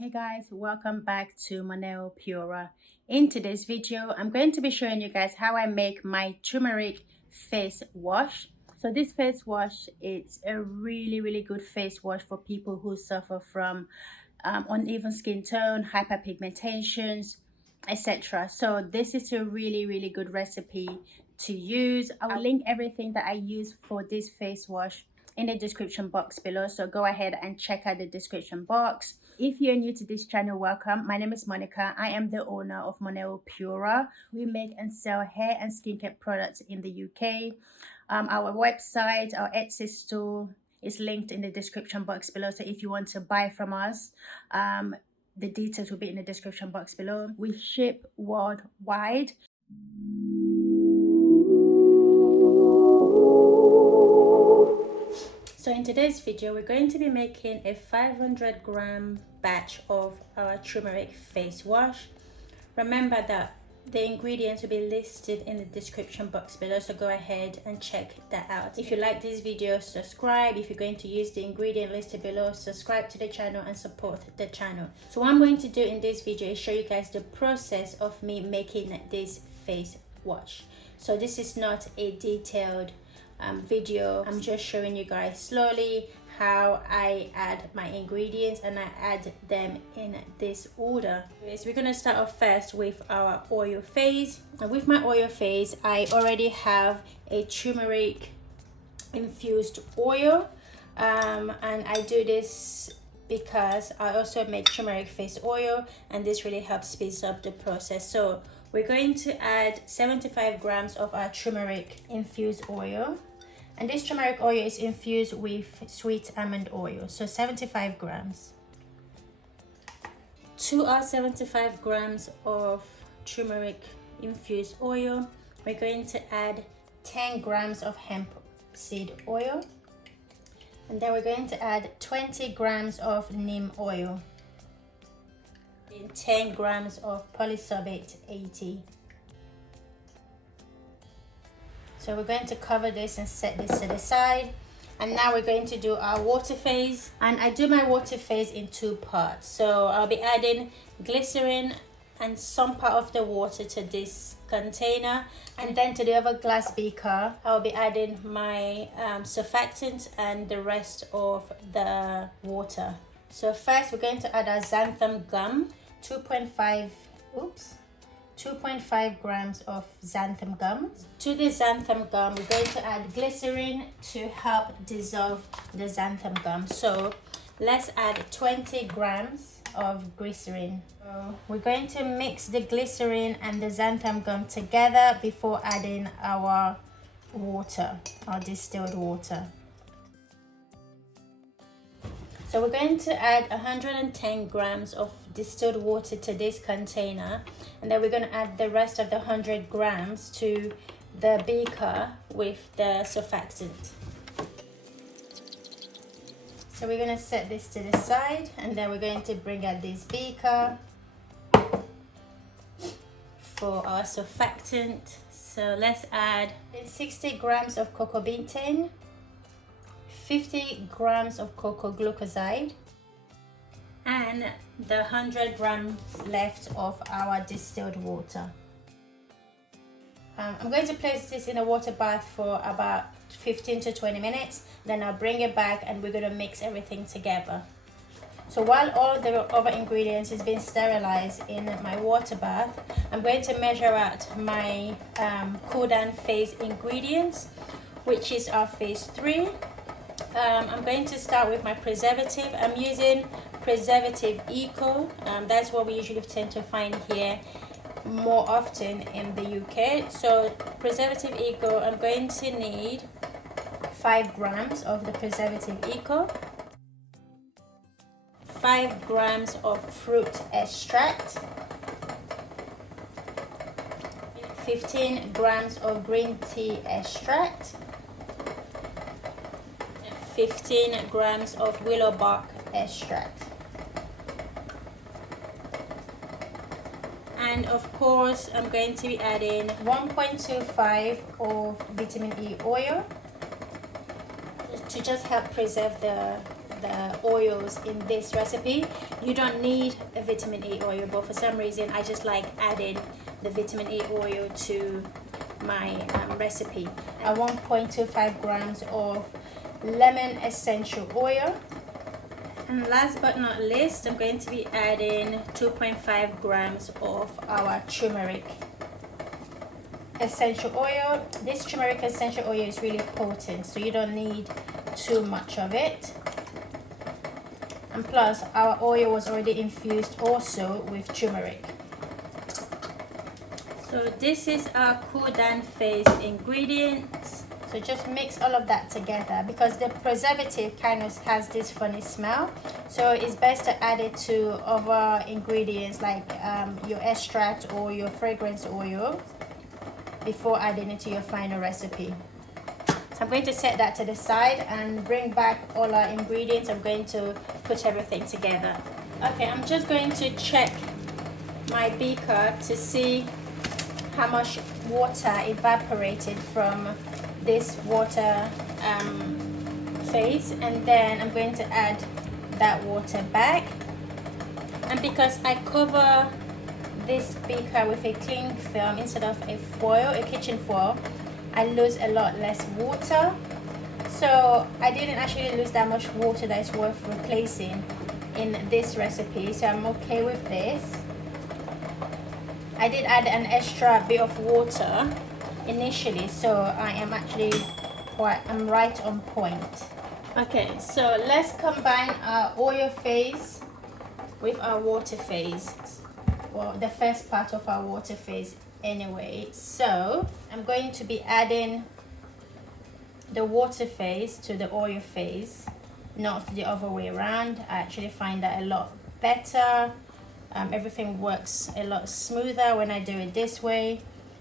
Hey guys, welcome back to Moneo Pura. In today's video, I'm going to be showing you guys how I make my turmeric face wash. So this face wash, it's a really good face wash for people who suffer from uneven skin tone, hyperpigmentations, etc. So this is a really good recipe to use. I'll link everything that I use for this face wash in the description box below, so go ahead and check out the description box. If you're new to this channel, welcome. My name is Monica. I am the owner of Moneo Pura. We make and sell hair and skincare products in the UK. Our website, our Etsy store is linked in the description box below, so if you want to buy from us, the details will be in the description box below. We ship worldwide. So in today's video, we're going to be making a 500-gram batch of our turmeric face wash. Remember that the ingredients will be listed in the description box below, so go ahead and check that out. If you like this video, subscribe. If you're going to use the ingredient listed below, subscribe to the channel and support the channel. So what I'm going to do in this video is show you guys the process of me making this face wash. So this is not a detailed video. I'm just showing you guys slowly how I add my ingredients, and I add them in this order. We're going to start off first with our oil phase, and with my oil phase I already have a turmeric infused oil, and I do this because I also make turmeric face oil, and this really helps speed up the process. So we're going to add 75 grams of our turmeric infused oil. And this turmeric oil is infused with sweet almond oil, so 75 grams. To our 75 grams of turmeric infused oil, we're going to add 10 grams of hemp seed oil. And then we're going to add 20 grams of neem oil. And 10 grams of Polysorbate 80. So we're going to cover this and set this to the side. And now we're going to do our water phase. And I do my water phase in two parts. So I'll be adding glycerin and some part of the water to this container. And then to the other glass beaker, I'll be adding my surfactant and the rest of the water. So first we're going to add our Xanthan Gum, 2.5 grams of Xanthan Gum. To the Xanthan Gum, we're going to add glycerin to help dissolve the Xanthan Gum. So let's add 20 grams of glycerin. So we're going to mix the glycerin and the Xanthan Gum together before adding our water, our distilled water. So we're going to add 110 grams of distilled water to this container, and then we're going to add the rest of the 100 grams to the beaker with the surfactant. So we're going to set this to the side, and then we're going to bring out this beaker for our surfactant. So let's add 60 grams of Coco Bataine, 50 grams of Coco Glucoside, and the 100 grams left of our distilled water. I'm going to place this in a water bath for about 15 to 20 minutes. Then I'll bring it back and we're going to mix everything together. So while all the other ingredients is being sterilized in my water bath, I'm going to measure out my cool down phase ingredients, which is our phase 3. I'm going to start with my preservative. I'm using Preservative Eco. That's what we usually tend to find here more often in the UK. So Preservative Eco, I'm going to need 5 grams of the Preservative Eco, 5 grams of fruit extract, 15 grams of green tea extract, 15 grams of willow bark extract, and of course I'm going to be adding 1.25 of vitamin E oil to just help preserve the the oils in this recipe. You don't need a vitamin E oil, but for some reason I just like adding the vitamin E oil to my recipe. 1.25 grams of lemon essential oil. And last but not least, I'm going to be adding 2.5 grams of our turmeric essential oil. This turmeric essential oil is really potent, so you don't need too much of it. And plus, our oil was already infused also with turmeric. So this is our cool down phase ingredients. So just mix all of that together, because the preservative kind of has this funny smell. So it's best to add it to other ingredients like your extract or your fragrance oil before adding it to your final recipe. So I'm going to set that to the side and bring back all our ingredients. I'm going to put everything together. Okay, I'm just going to check my beaker to see how much water evaporated from this water phase, and then I'm going to add that water back. And because I cover this beaker with a cling film instead of a foil, a kitchen foil, I lose a lot less water. So I didn't actually lose that much water that is worth replacing in this recipe, so I'm okay with this. I did add an extra bit of water initially, so I am actually I'm right on point. Okay, so let's combine our oil phase with our water phase. Well, the first part of our water phase anyway. So I'm going to be adding the water phase to the oil phase, not the other way around. I actually find that a lot better. Everything works a lot smoother when I do it this way.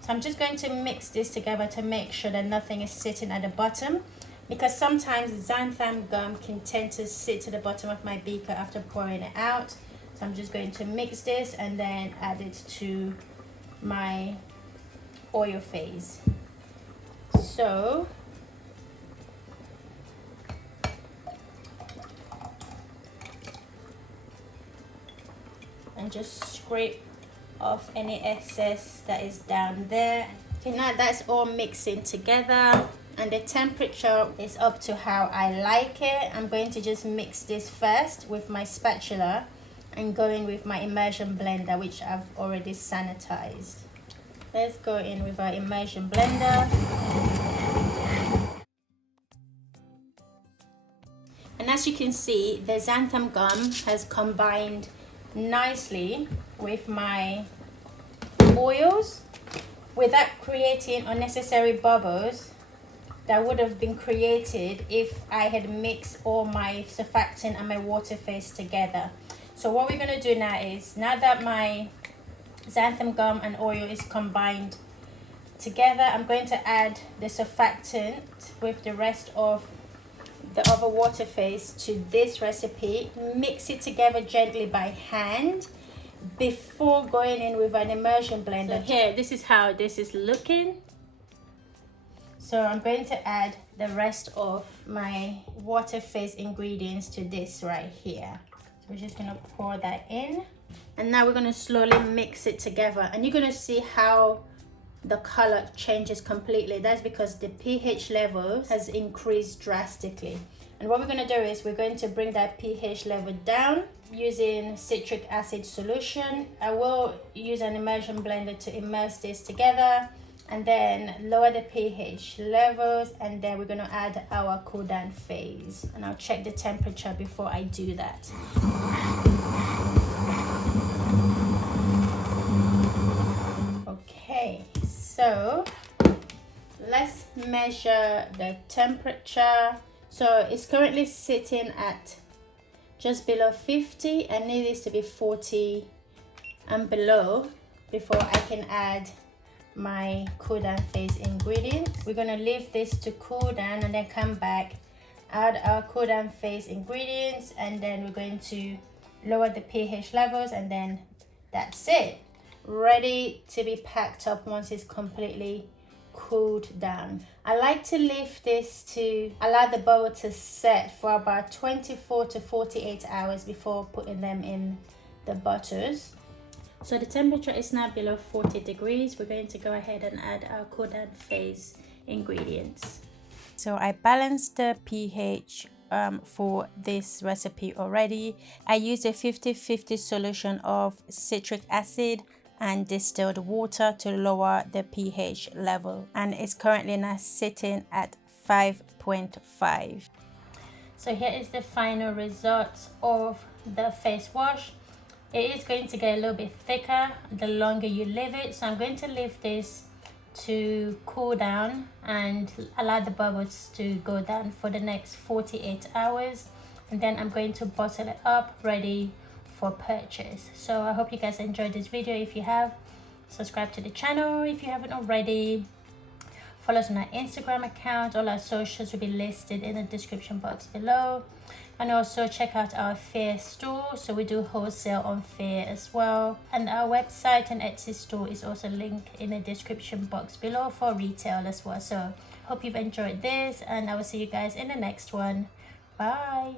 So I'm just going to mix this together to make sure that nothing is sitting at the bottom, because sometimes xanthan gum can tend to sit to the bottom of my beaker after pouring it out. So I'm just going to mix this and then add it to my oil phase. So and just scrape off any excess that is down there. Okay, now that's all mixing together and the temperature is up to how I like it. I'm going to just mix this first with my spatula and go in with my immersion blender, which I've already sanitized. Let's go in with our immersion blender. And as you can see, the xanthan gum has combined nicely with my oils without creating unnecessary bubbles that would have been created if I had mixed all my surfactant and my water phase together. So what we're going to do now is, now that my xanthan gum and oil is combined together, I'm going to add the surfactant with the rest of the other water phase to this recipe. Mix it together gently by hand before going in with an immersion blender. So here, this is how this is looking. So I'm going to add the rest of my water phase ingredients to this right here. So we're just going to pour that in, and now we're going to slowly mix it together, and you're going to see how the color changes completely. That's because the pH level has increased drastically. And what we're going to do is we're going to bring that pH level down using citric acid solution. I will use an immersion blender to immerse this together and then lower the pH levels, and then we're going to add our cool down phase, and I'll check the temperature before I do that. Okay, so let's measure the temperature. So it's currently sitting at just below 50. I need this to be 40 and below before I can add my cool down phase ingredients. We're going to leave this to cool down and then come back, add our cool down phase ingredients, and then we're going to lower the pH levels, and then that's it, ready to be packed up once it's completely cooled down. I like to leave this to allow the bubble to set for about 24 to 48 hours before putting them in the bottles. So the temperature is now below 40 degrees. We're going to go ahead and add our cool down phase ingredients. So I balanced the pH for this recipe already. I used a 50-50 solution of citric acid and distilled water to lower the pH level, and it's currently now sitting at 5.5. So here is the final result of the face wash. It is going to get a little bit thicker the longer you leave it, so I'm going to leave this to cool down and allow the bubbles to go down for the next 48 hours, and then I'm going to bottle it up ready for purchase. So I hope you guys enjoyed this video. If you have, subscribe to the channel if you haven't already. Follow us on our Instagram account. All our socials will be listed in the description box below. And also check out our Fair store. So we do wholesale on Fair as well. And our website and Etsy store is also linked in the description box below for retail as well. So hope you've enjoyed this, and I will see you guys in the next one. Bye.